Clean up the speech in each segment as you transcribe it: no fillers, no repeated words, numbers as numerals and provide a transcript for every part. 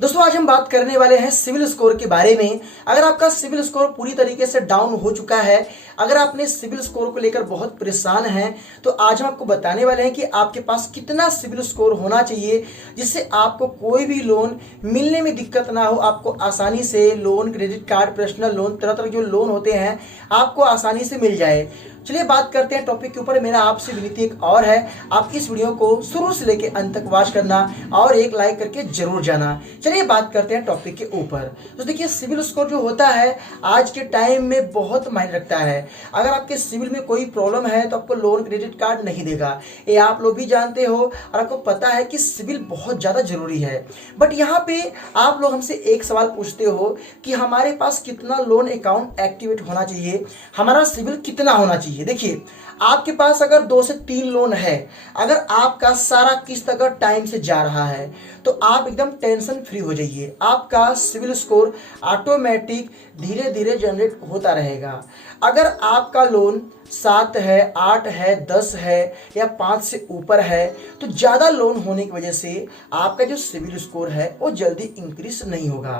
दोस्तों आज हम बात करने वाले हैं सिविल स्कोर के बारे में। अगर आपका सिविल स्कोर पूरी तरीके से डाउन हो चुका है, अगर आपने सिविल स्कोर को लेकर बहुत परेशान हैं, तो आज हम आपको बताने वाले हैं कि आपके पास कितना सिविल स्कोर होना चाहिए जिससे आपको कोई भी लोन मिलने में दिक्कत ना हो। आपको आसानी से loan, credit card, personal loan, तरह तरह के जो लोन होते हैं आपको आसानी से मिल जाए। चलिए बात करते हैं टॉपिक के ऊपर। मेरा आपसे विनती एक और है, आप इस वीडियो को शुरू से लेकर अंत तक वॉच करना और एक लाइक करके जरूर जाना। चलिए बात करते हैं टॉपिक के ऊपर। तो देखिए सिविल स्कोर जो होता है आज के टाइम में बहुत मायने रखता है। अगर आपके सिविल में कोई प्रॉब्लम है तो आपको लोन, क्रेडिट कार्ड नहीं देगा, ये आप लोग भी जानते हो और आपको पता है कि सिविल बहुत ज़्यादा जरूरी है। बट यहाँ पे आप लोग हमसे एक सवाल पूछते हो कि हमारे पास कितना लोन अकाउंट एक्टिवेट होना चाहिए, हमारा सिविल कितना होना चाहिए। देखिए आपके पास अगर 2 से 3 लोन है, अगर आपका सारा किस्त अगर टाइम से जा रहा है तो आप एकदम टेंशन फ्री हो जाइए। आपका सिविल स्कोर ऑटोमेटिक धीरे धीरे जनरेट होता रहेगा। अगर आपका लोन 7 है, 8 है, 10 है या 5 से ऊपर है तो ज़्यादा लोन होने की वजह से आपका जो सिविल स्कोर है वो जल्दी इंक्रीज नहीं होगा।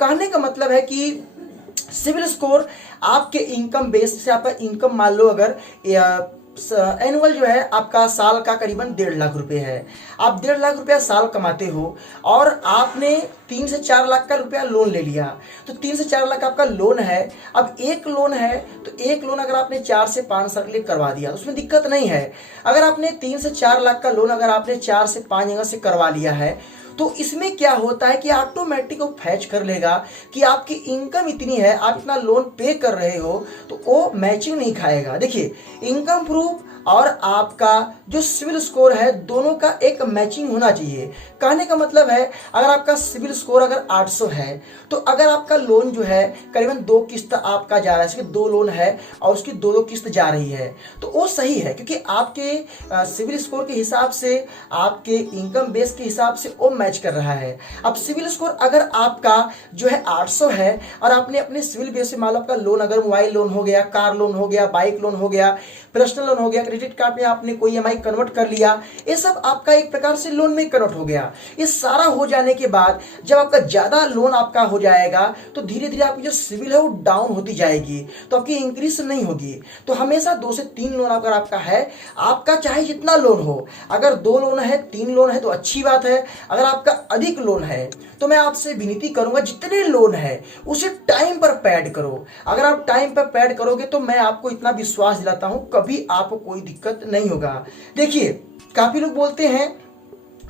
कहने का मतलब है कि सिविल स्कोर आपके इनकम बेस से, आपका इनकम मान लो अगर एनुअल जो है आपका साल का करीबन 1.5 लाख रुपए है, आप 1.5 लाख रुपया साल कमाते हो और आपने 3 से 4 लाख का रुपया लोन ले लिया, तो 3 से 4 लाख आपका लोन है। अब एक लोन है तो एक लोन अगर आपने 4 से 5 साल के लिए करवा दिया तो उसमें दिक्कत नहीं है। अगर आपने 3 से 4 लाख का लोन अगर आपने 4 से 5 जगह से करवा लिया है तो इसमें क्या होता है कि ऑटोमेटिक वो फैच कर लेगा कि आपकी इनकम इतनी है, आप इतना लोन पे कर रहे हो तो वो मैचिंग नहीं खाएगा। देखिए इनकम प्रूफ और आपका जो सिविल स्कोर है दोनों का एक मैचिंग होना चाहिए। कहने का मतलब है अगर आपका सिविल स्कोर अगर 800 है तो अगर आपका लोन जो है करीबन 2 किस्त आपका जा रहा है, इसके 2 लोन है और उसकी 2 किस्त जा रही है तो वो सही है, क्योंकि आपके सिविल स्कोर के हिसाब से, आपके इनकम बेस के हिसाब से वो मैच कर रहा है। अब सिविल स्कोर अगर आपका जो है 800 है और आपने अपने सिविल बेस से मान लो आपका लोन अगर मोबाइल लोन हो गया, कार लोन हो गया, बाइक लोन हो गया, पर्सनल लोन हो गया, क्रेडिट कार्ड में आपने कोई ईएमआई कन्वर्ट कर लिया, ये सब आपका एक प्रकार से लोन में कन्वर्ट हो गया। ये सारा हो जाने के बाद जब आपका ज्यादा लोन आपका हो जाएगा तो धीरे धीरे आपकी जो सिविल है वो डाउन होती जाएगी, तो आपकी इंक्रीज नहीं होगी। तो हमेशा 2 से 3 लोन अगर आपका है, आपका चाहे जितना लोन हो, अगर 2 लोन है, 3 लोन है तो अच्छी बात है। अगर आपका अधिक लोन है तो मैं आपसे विनती करूंगा जितने लोन है उसे टाइम पर पेड करो। अगर आप टाइम पर पेड करोगे तो मैं आपको इतना विश्वास दिलाता हूं कभी आपको कोई दिक्कत नहीं होगा। देखिए काफी लोग बोलते हैं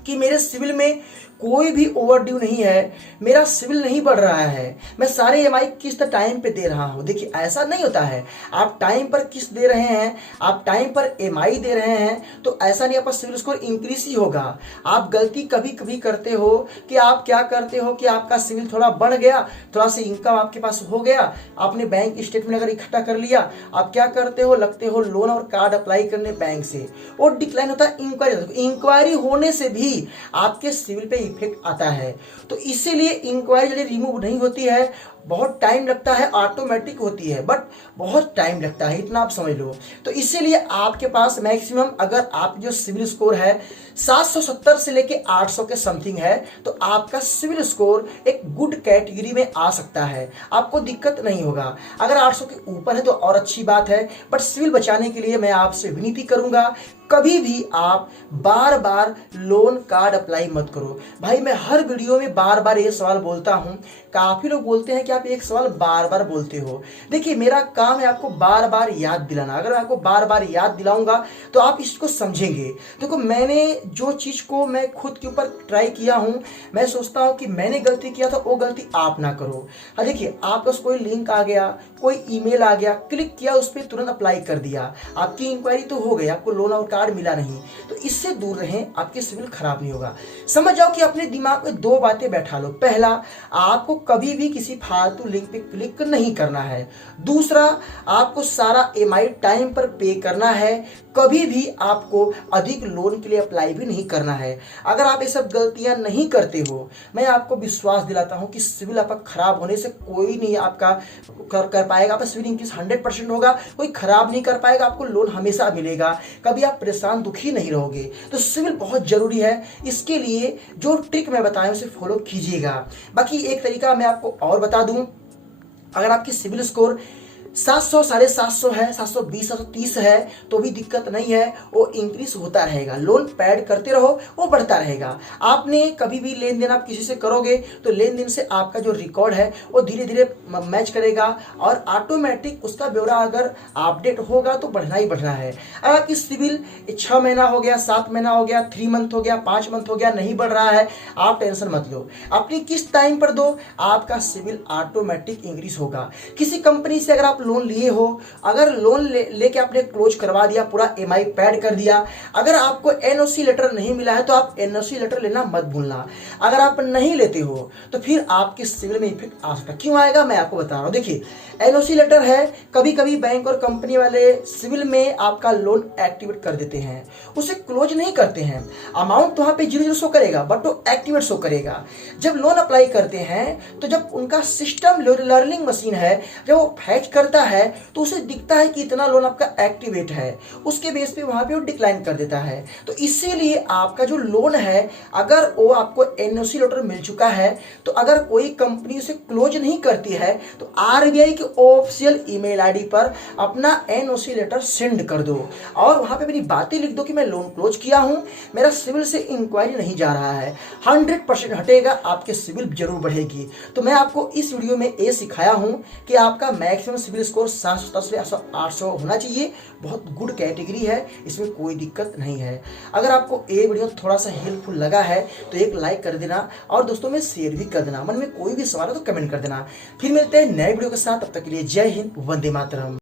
कि मेरे सिविल में कोई भी ओवरड्यू नहीं है, मेरा सिविल नहीं बढ़ रहा है, मैं सारे ईएमआई किस्त टाइम पे दे रहा हूं। देखिए ऐसा नहीं होता है, आप टाइम पर किस्त दे रहे हैं, आप टाइम पर ईएमआई दे रहे हैं तो ऐसा नहीं आपका सिविल स्कोर इंक्रीज ही होगा। आप गलती कभी कभी करते हो कि आप क्या करते हो कि आपका सिविल थोड़ा बढ़ गया, थोड़ा सा इनकम आपके पास हो गया, आपने बैंक स्टेटमेंट अगर इकट्ठा कर लिया, आप क्या करते हो, लगते हो लोन और कार्ड अप्लाई करने बैंक से, और डिक्लाइन होता है इंक्वायरी। इंक्वायरी होने से भी आपके सिविल पे इफेक्ट आता है। तो इसीलिए इंक्वायरी जल्दी रिमूव नहीं होती है, बहुत टाइम लगता है। ऑटोमेटिक होती है बट बहुत टाइम लगता है, इतना आप समझ लो। तो इसीलिए आपके पास मैक्सिमम अगर आप जो सिविल स्कोर है 770 से लेके 800 के समथिंग है तो आपका सिविल स्कोर एक गुड कैटेगरी में आ सकता है, आपको दिक्कत नहीं होगा। अगर 800 के ऊपर है तो और अच्छी बात है, बट सिविल बचाने के लिए मैं आपसे विनती करूंगा कभी भी आप बार बार लोन कार्ड अप्लाई मत करो। भाई मैं हर वीडियो में बार बार ये सवाल बोलता हूं, काफी लोग बोलते हैं कि आप एक सवाल बार बार बोलते हो। देखिए मेरा काम है आपको बार बार याद दिलाना। अगर मैं आपको बार बार याद दिलाऊंगा तो आप इसको समझेंगे। देखो मैंने जो चीज को मैं खुद के ऊपर ट्राई किया हूं, मैं सोचता हूं कि मैंने गलती किया था वो गलती आप ना करो। देखिए आपके पास कोई लिंक आ गया, कोई ईमेल आ गया, क्लिक किया, उस पर तुरंत अप्लाई कर दिया, आपकी इंक्वायरी तो हो गई, आपको लोन और कार्ड मिला नहीं, तो इससे दूर रहें, आपके सिविल खराब नहीं होगा। समझ जाओ कि अपने दिमाग में 2 बातें बैठा लो। पहला, आपको कभी भी किसी फालतू लिंक पे क्लिक नहीं करना है। दूसरा, आपको सारा ईएमआई टाइम पर पे करना है, कभी भी आपको अधिक लोन के लिए अप्लाई भी नहीं करना है। अगर आप ये सब गलतियां नहीं करते हो, मैं आपको विश्वास दिलाता हूं कि सिविल आपका खराब होने से कोई नहीं आपका कर पाएगा। आपका सिविल इंक्रीज 100% होगा, कोई खराब नहीं कर पाएगा, आपको लोन हमेशा मिलेगा। कभी आप परेशान दुखी नहीं रहोगे। तो सिविल बहुत जरूरी है, इसके लिए जो ट्रिक मैं बताया उसे फॉलो कीजिएगा। बाकी एक तरीका मैं आपको और बता दूं, अगर आपकी सिविल स्कोर 700 750 है, 720 730 है तो भी दिक्कत नहीं है, वो इंक्रीज होता रहेगा। लोन पैड करते रहो, वो बढ़ता रहेगा। आपने कभी भी लेन देन आप किसी से करोगे तो लेन देन से आपका जो रिकॉर्ड है वो धीरे धीरे मैच करेगा और ऑटोमेटिक उसका ब्यौरा अगर अपडेट होगा तो बढ़ना ही बढ़ना है। अगर आपकी सिविल 6 महीना हो गया, 7 महीना हो गया, 3 मंथ हो गया, 5 मंथ हो गया, नहीं बढ़ रहा है, आप टेंशन मत लो। अपनी किस्त टाइम पर दो, आपका सिविल ऑटोमेटिक इंक्रीज होगा। किसी कंपनी से अगर आप लोन लिए हो, अगर लोन लेके आपने क्लोज करवा दिया, पूरा EMI पैड कर दिया, अगर आपको NOC लेटर नहीं मिला है तो आप NOC लेटर लेना मत भूलना। अगर आप नहीं लेते हो तो फिर आपके सिविल में इफेक्ट आ सकता है। क्यों आएगा मैं आपको बता रहा हूं। देखिए, NOC लेटर है, कभी कभी बैंक और कंपनी वाले सिविल में आपका लोन एक्टिवेट कर देते हैं, उसे क्लोज नहीं करते हैं। अमाउंट तो वहां पे 0 शो करेगा बट वो एक्टिवेट शो करेगा। जब लोन अप्लाई करते हैं तो जब उनका सिस्टम लर्निंग मशीन है, जब वो फैच करता है तो उसे दिखता है कि इतना लोन आपका एक्टिवेट है, उसके बेस पे वहां पे वो डिक्लाइन कर देता है। तो इसीलिए आपका जो लोन है, अगर वो आपको NOC लेटर मिल चुका है तो अगर कोई कंपनी उसे क्लोज नहीं करती है तो RBI के ऑफिशियल ईमेल आईडी पर अपना NOC लेटर सेंड कर दो और वहां पे मेरी बातें लिख दो कि मैं लोन क्लोज किया हूं, मेरा सिविल से इंक्वायरी नहीं जा रहा है। 100% हटेगा, आपके सिविल जरूर बढ़ेगी। तो मैं आपको इस वीडियो में ये सिखाया हूं कि आपका मैक्सिमम सिविल स्कोर 710 से 800 होना चाहिए। बहुत गुड कैटेगरी है, इसमें कोई दिक्कत नहीं है। अगर आपको ये वीडियो थोड़ा सा हेल्पफुल लगा है तो एक लाइक कर देना और दोस्तों में शेयर भी कर देना। मन में कोई भी सवाल है तो कमेंट कर देना। फिर मिलते हैं नए वीडियो के साथ, तब तक के लिए जय हिंद, वंदे मातरम।